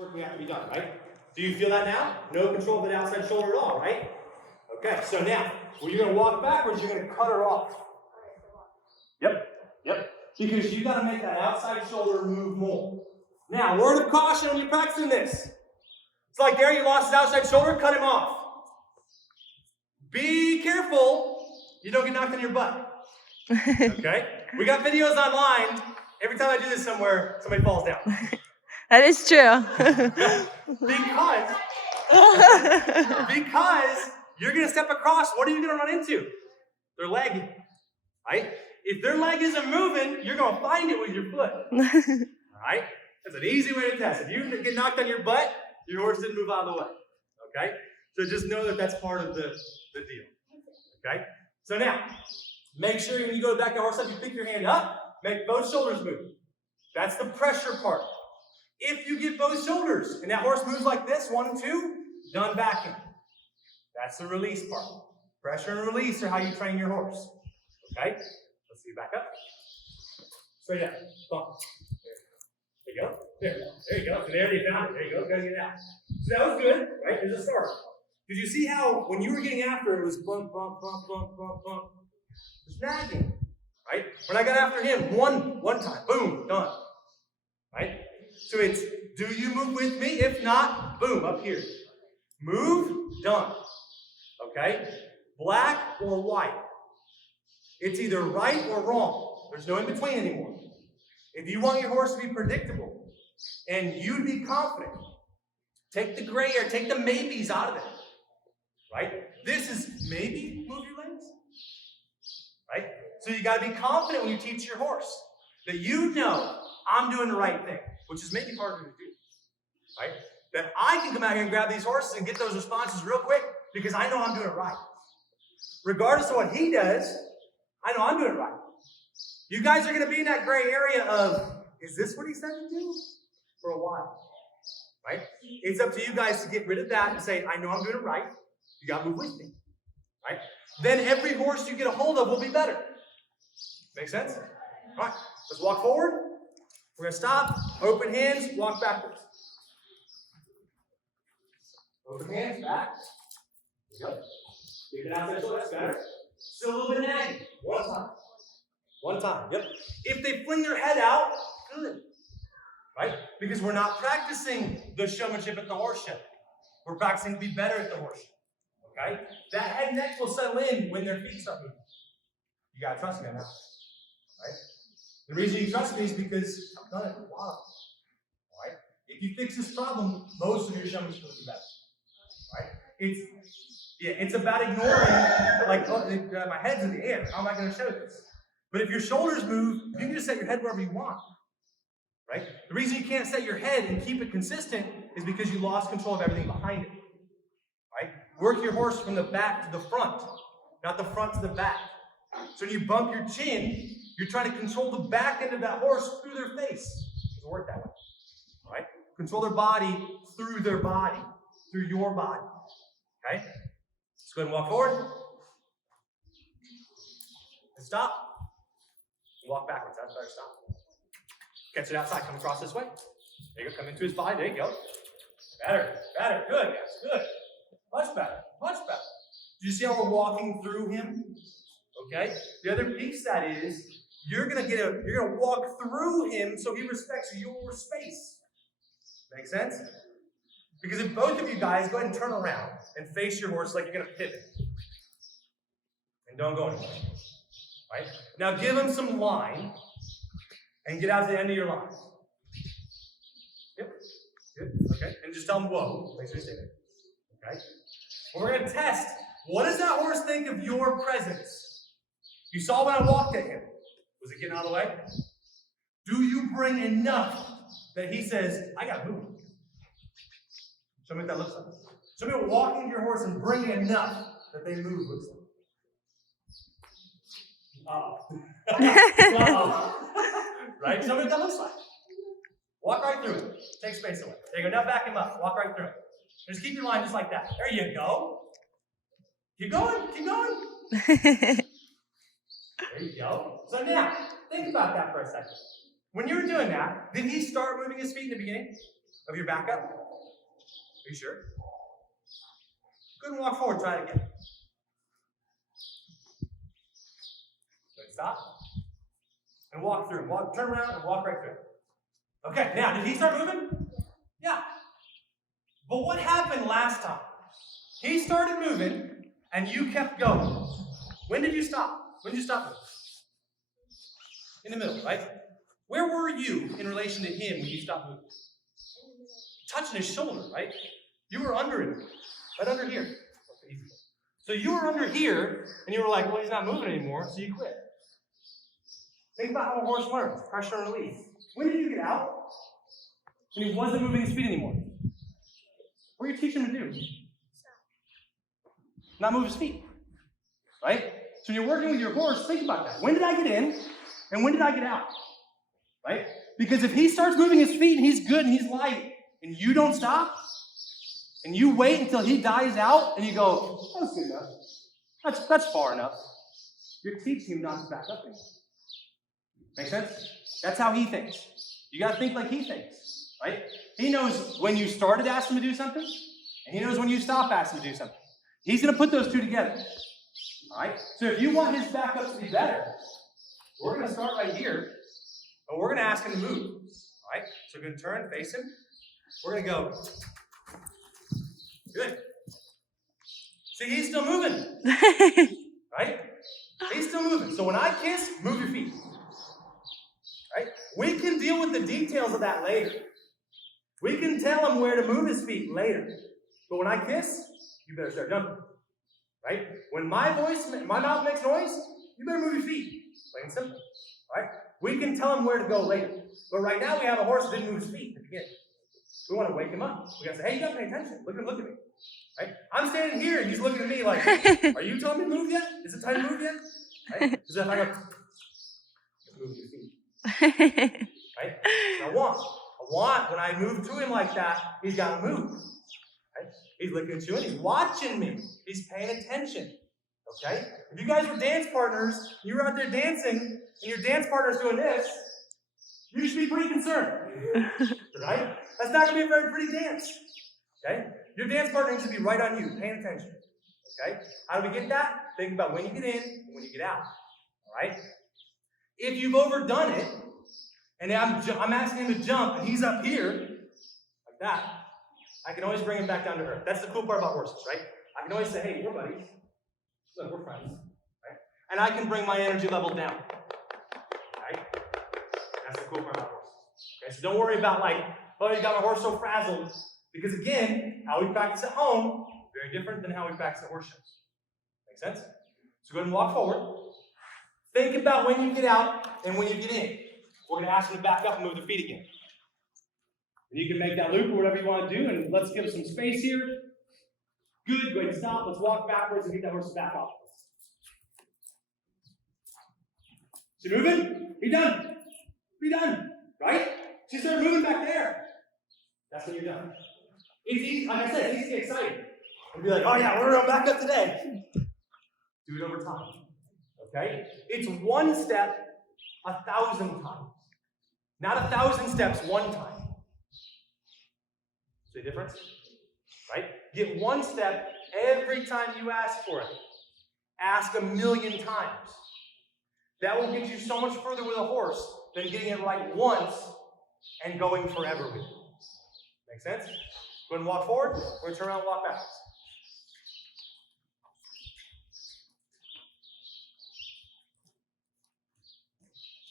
work we have to be done, right? Do you feel that now? No control of the outside shoulder at all, right? Okay, so now, when you're going to walk backwards, you're going to cut her off. Yep. Because you got to make that outside shoulder move more. Now, word of caution when you're practicing this. It's like there, you lost his outside shoulder, cut him off. Be careful you don't get knocked on your butt. Okay? We got videos online. Every time I do this somewhere, somebody falls down. That is true. because you're going to step across, what are you going to run into? Their leg, right? If their leg isn't moving, you're going to find it with your foot. All right? That's an easy way to test. If you get knocked on your butt, your horse didn't move out of the way. Okay? So just know that that's part of the deal. Okay? So now, make sure when you go back to horse up, you pick your hand up, make both shoulders move. That's the pressure part. If you get both shoulders and that horse moves like this, 1 and 2, done backing. That's the release part. Pressure and release are how you train your horse. Okay? Let's see, back up. Straight up. Bump. There you go. There you go. There you found it. There you go. Gotta get out. So that was good, right? There's a start. Did you see how when you were getting after it was bump, bump, bump, bump, bump, bump? It was nagging. Right? When I got after him, one time, boom, done. Right? So it's, do you move with me? If not, boom, up here. Move, done. Okay? Black or white. It's either right or wrong. There's no in between anymore. If you want your horse to be predictable and you to be confident, take the gray or take the maybes out of it. Right? This is maybe move your legs. Right? So you got to be confident when you teach your horse that you know I'm doing the right thing, which is maybe harder to do. Right? That I can come out here and grab these horses and get those responses real quick because I know I'm doing it right. Regardless of what he does, I know I'm doing it right. You guys are going to be in that gray area of, is this what he said to do? For a while. Right? It's up to you guys to get rid of that and say, I know I'm doing it right. You got to move with me. Right? Then every horse you get a hold of will be better. Make sense? All right. Let's walk forward. We're going to stop. Open hands. Walk backwards. Open hands. Back. There you go. You can out there, so that's better. Still a little bit nagging. One time. One time. Yep. If they fling their head out, good. Right? Because we're not practicing the showmanship at the horse show. We're practicing to be better at the horse show. Okay? That head and neck will settle in when their feet start moving. You gotta trust me on that. Right? The reason you trust me is because I've done it for a while. Alright? If you fix this problem, most of your showmanship will be better. Right? It's about ignoring, like, oh, my head's in the air. How am I going to show this? But if your shoulders move, you can just set your head wherever you want. Right? The reason you can't set your head and keep it consistent is because you lost control of everything behind it. Right? Work your horse from the back to the front, not the front to the back. So when you bump your chin, you're trying to control the back end of that horse through their face. It doesn't work that way. Right? Control their body, through your body. Okay? Let's go ahead and walk forward. And stop. Walk backwards. That's better. Stop. Catch it outside. Come across this way. There you go. Come into his body. There you go. Better. Good, guys. Good. Much better. Do you see how we're walking through him? Okay? The other piece that is, you're gonna walk through him so he respects your space. Make sense? Because if both of you guys go ahead and turn around and face your horse like you're going to pivot. And don't go anywhere. Right? Now give him some line and get out to the end of your line. Yep. Good. Okay. And just tell him, whoa. Make sure you stay there. Okay? Well, we're going to test. What does that horse think of your presence? You saw when I walked at him. Was it getting out of the way? Do you bring enough that he says, I got to move? Show me what that looks like. Show me what walking your horse and bringing enough that they move looks like. Right? Show me what that looks like. Walk right through it. Take space away. There you go. Now back him up. Walk right through it. Just keep your line just like that. There you go. Keep going. There you go. So now, think about that for a second. When you were doing that, did he start moving his feet in the beginning? of your back up. Are you sure? Good, and walk forward, try it again. Good, stop. And walk through. Turn around and walk right through. Okay, now, did he start moving? Yeah. But what happened last time? He started moving, and you kept going. When did you stop? When did you stop moving? In the middle, right? Where were you in relation to him when you stopped moving? Touching his shoulder, right? You were under him, right under here. So you were under here, and you were like, well, he's not moving anymore, so you quit. Think about how a horse learns, pressure and release. When did you get out? When he wasn't moving his feet anymore. What are you teaching him to do? Not move his feet, right? So when you're working with your horse, think about that. When did I get in, and when did I get out? Right? Because if he starts moving his feet, and he's good, and he's light, and you don't stop, and you wait until he dies out, and you go, that's good enough. That's far enough. You're teaching him not to back up anymore. Make sense? That's how he thinks. You got to think like he thinks, right? He knows when you started to ask him to do something, and he knows when you stop asking him to do something. He's going to put those two together, all right? So if you want his backup to be better, we're going to start right here, and we're going to ask him to move, all right? So we're going to turn, face him. We're going to go. Good. See, he's still moving, right? He's still moving. So when I kiss, move your feet. Right? We can deal with the details of that later. We can tell him where to move his feet later. But when I kiss, you better start jumping. Right? When my mouth makes noise, you better move your feet. Plain and simple. Right? We can tell him where to go later. But right now we have a horse that didn't move his feet at the beginning. We want to wake him up. We got to say, hey, you got to pay attention. Look at me. Right? I'm standing here and he's looking at me like, are you telling me to move yet? Is it time to move yet? Right? Because if I go, move your feet. Right? I want, when I move to him like that, he's got to move. Right? He's looking at you and he's watching me. He's paying attention. Okay? If you guys were dance partners, you were out there dancing, and your dance partner's doing this, you should be pretty concerned. Right? That's not going to be a very pretty dance. Okay? Your dance partner needs to be right on you, paying attention. Okay? How do we get that? Think about when you get in and when you get out. All right? If you've overdone it, and I'm asking him to jump, and he's up here, like that, I can always bring him back down to earth. That's the cool part about horses, right? I can always say, hey, we're buddies. Look, we're friends. Right? And I can bring my energy level down. Right? That's the cool part about horses. Okay, so don't worry about like, oh, you got my horse so frazzled. Because again, how we practice at home, very different than how we practice at horse shows. Make sense? So go ahead and walk forward. Think about when you get out and when you get in. We're going to ask them to back up and move their feet again. And you can make that loop or whatever you want to do, and let's give some space here. Good, go ahead and stop. Let's walk backwards and get that horse back off. She moving? Be done. Be done. Right? She started moving back there. That's when you're done. It's easy, like I said, it's easy to get excited. And be like, oh yeah, we're going back up today. Do it over time. Okay? It's one step 1,000 times. Not 1,000 steps one time. See the difference? Right? Get one step every time you ask for it. Ask 1,000,000 times. That will get you so much further with a horse than getting it right once and going forever with it. Make sense? Go ahead and walk forward. We're going to turn around and walk backwards.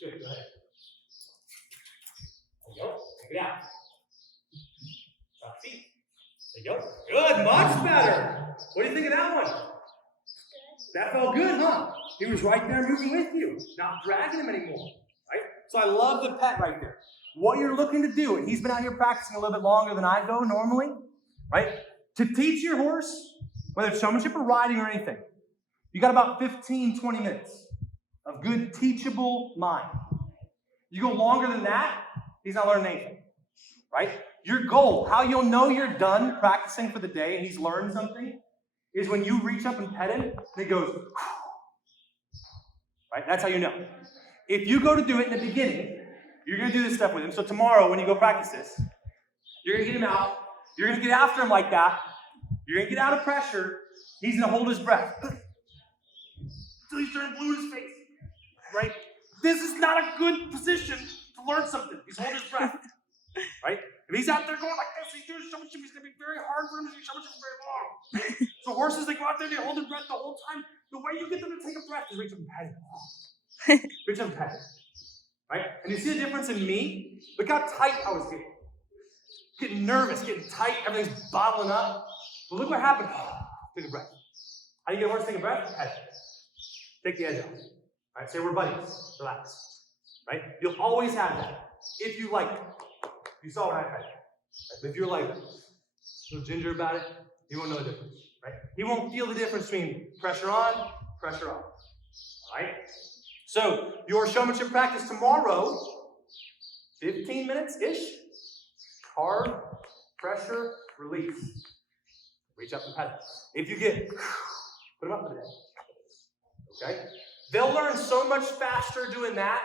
Good, go ahead. There you go. Take it out. Drop feet. There you go. Good, much better. What do you think of that one? That felt good, huh? He was right there moving with you, not dragging him anymore. Right? So I love the pet right there. What you're looking to do, and he's been out here practicing a little bit longer than I go normally, right? To teach your horse, whether it's showmanship or riding or anything, you got about 15, 20 minutes of good teachable mind. You go longer than that, he's not learning anything, right? Your goal, how you'll know you're done practicing for the day and he's learned something, is when you reach up and pet him, and it goes, right? That's how you know. If you go to do it in the beginning, you're going to do this stuff with him. So tomorrow when you go practice this, You're going to get him out. You're going to get after him like that. You're going to get out of pressure. He's going to hold his breath until he's turning blue in his face. Right? This is not a good position to learn something. He's holding his breath. Right? If he's out there going like this, he's doing showmanship, it's going to be very hard for him to do showmanship for very long. So horses, they go out there, they hold their breath the whole time. The way you get them to take a breath is reach up and pat him. Reach up and pat him. Right? And you see the difference in me? Look how tight I was getting. Getting nervous, getting tight, everything's bottling up. But look what happened. Take a breath. How do you get a horse to take a breath? Pat it. Take the edge off. Right? Say we're buddies. Relax. Right? You'll always have that. If you like, you saw what I had. Right? If you're like a little ginger about it, he won't know the difference. Right? He won't feel the difference between pressure on, pressure off. Alright? So, your showmanship practice tomorrow, 15 minutes-ish. Hard, pressure, release. Reach up and pat it. If you get, put them up for the day. Okay? They'll learn so much faster doing that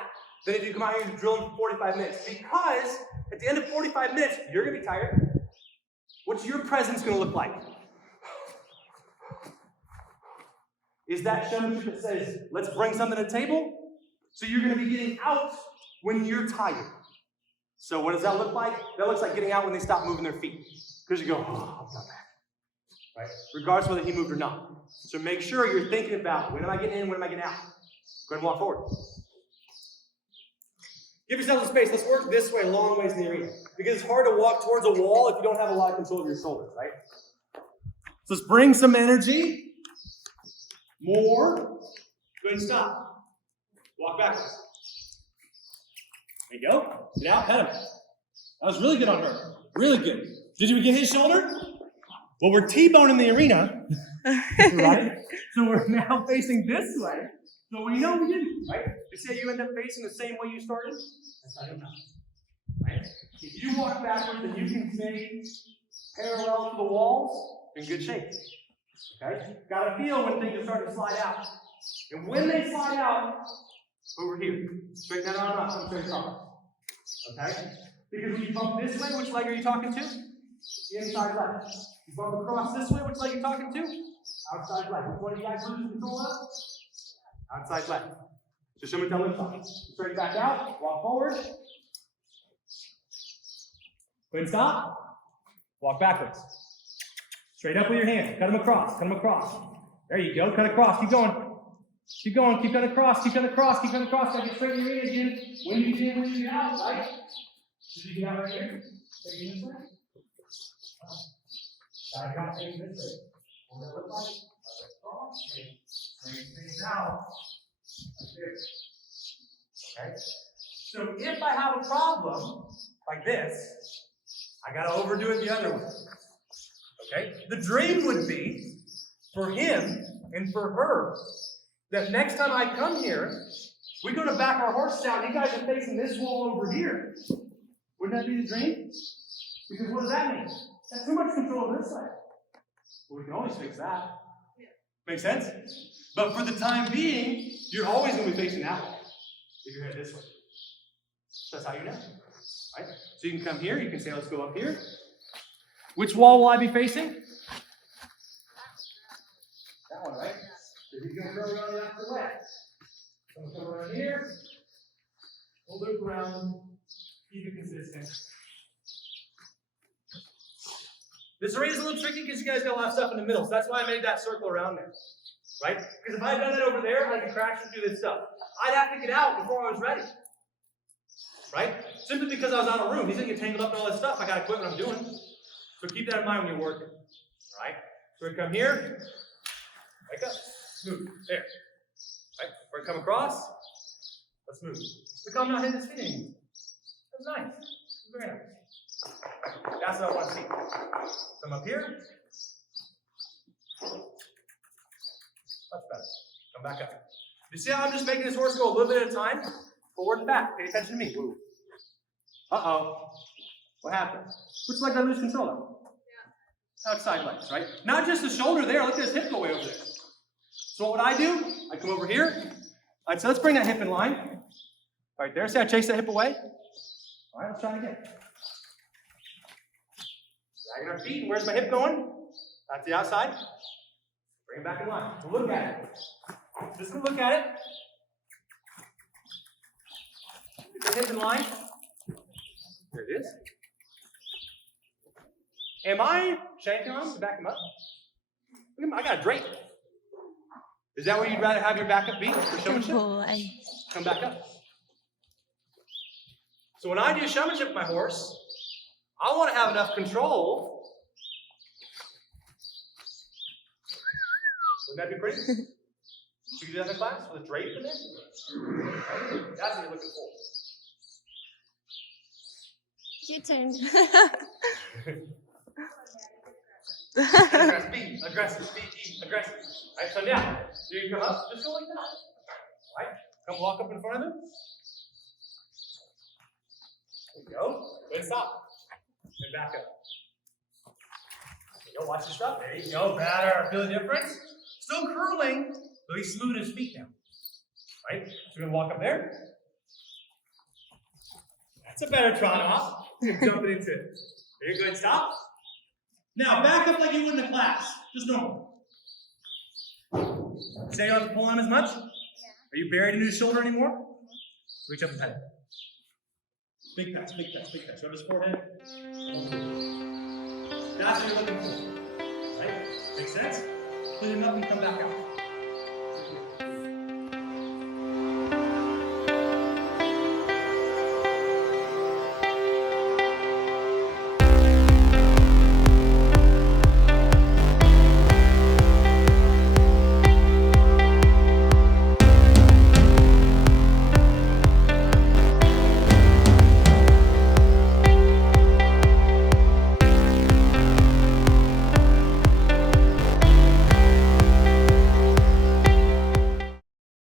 than if you come out here and drill them for 45 minutes. Because at the end of 45 minutes, you're going to be tired. What's your presence going to look like? Is that showmanship that says, let's bring something to the table? So you're going to be getting out when you're tired. So what does that look like? That looks like getting out when they stop moving their feet. Because you go, oh, I'm not back. Right? Regardless of whether he moved or not. So make sure you're thinking about, when am I getting in, when am I getting out? Go ahead and walk forward. Give yourself some space. Let's work this way a long ways in the arena. Because it's hard to walk towards a wall if you don't have a lot of control of your shoulders, right? So let's bring some energy. More. Go ahead and stop. Walk backwards. There you go. Get out, pet him. That was really good on her. Really good. Did you get his shoulder? Well, we're T-boning the arena. Right? So we're now facing this way. So we know we didn't, right? You say you end up facing the same way you started? That's how you know. Right? If you walk backwards and you can stay parallel to the walls, you're in good shape. Okay? Gotta feel when things are starting to slide out. And when they slide out, over here. Straighten that arm up, come straight across. Okay? Because when you bump this way, which leg are you talking to? The inside leg. You bump across this way, which leg are you talking to? Outside leg. Which one do you guys lose control of? Outside leg. So show me the left side. Straight back out, walk forward. Go ahead and stop. Walk backwards. Straight up with your hand. Cut them across. Cut them across. There you go. Cut across. Keep going. Keep going. Keep cutting across. Keep cutting across. Keep cutting across. Gotta get straight in your hand again. When you get in, when you get out, right? Did you get out right here? Take it this way. Gotta take it this way. What does that look like? Across. Bring things out. Like this. Okay? So if I have a problem like this, I gotta overdo it the other way. Okay? The dream would be for him and for her that next time I come here, we go to back our horses out, and you guys are facing this wall over here. Wouldn't that be the dream? Because what does that mean? That's too much control of this side. Well, we can always fix that. Make sense? But for the time being, you're always going to be facing that way if you're headed this way. That's how you know. Right? So you can come here, you can say, let's go up here. Which wall will I be facing? That one, right? So he's going to go around the opposite way. So I'm going to come around here. We'll loop around. Keep it consistent. This arena is a little tricky because you guys got a lot of stuff in the middle. So that's why I made that circle around there. Right? Because if I had done that over there, I'd be crashing through this stuff. I'd have to get out before I was ready. Right? Simply because I was out of room. He's going to get tangled up in all this stuff. I got to quit what I'm doing. So keep that in mind when you're working. Alright? So we come here. Back up. Move. There. Right? We're going to come across. Let's move. Look how I'm not hitting this feet anymore. That's nice. That's very nice. That's what I want to see. Come up here. Much better. Come back up. You see how I'm just making this horse go a little bit at a time? Forward and back. Pay attention to me. Woo. Uh-oh. What happened? Which leg did I lose control of? Yeah. Outside legs, right? Not just the shoulder there. Look at his hip go way over there. So what would I do? I'd come over here. All right, so let's bring that hip in line. Right there. See how I chase that hip away? All right, let's try it again. Dragging our feet. And where's my hip going? That's the outside. Bring it back in line. So look at it. Just to look at it. Get the hip in line. There it is. Am I shanking arms to back him up? Look at him. I got a drape. Is that where you'd rather have your backup be for showmanship? Come back up. So when I do showmanship with my horse, I want to have enough control. Wouldn't that be pretty? Should you do that in class with a drape in it? That's what you're looking for. Your turn. Aggressive, speed, aggressive. Alright, so now, so you come up, just go like that. Alright, come walk up in front of them. There you go. Good stop. And back up. There you go, watch your stuff. There you go, better. Feel the difference? Still curling, but he's smoothing his feet now. Right? So we're gonna walk up there. That's a better trot off. You're jumping into it. Very good, stop. Now back up like you would in the class. Just normal. Say you don't have to pull on him as much? Yeah. Are you buried into his shoulder anymore? Reach up and tight. Big pass, big pass, big pass. Go to his forehead. That's what you're looking for. Right? Make sense? Clean him up and come back out.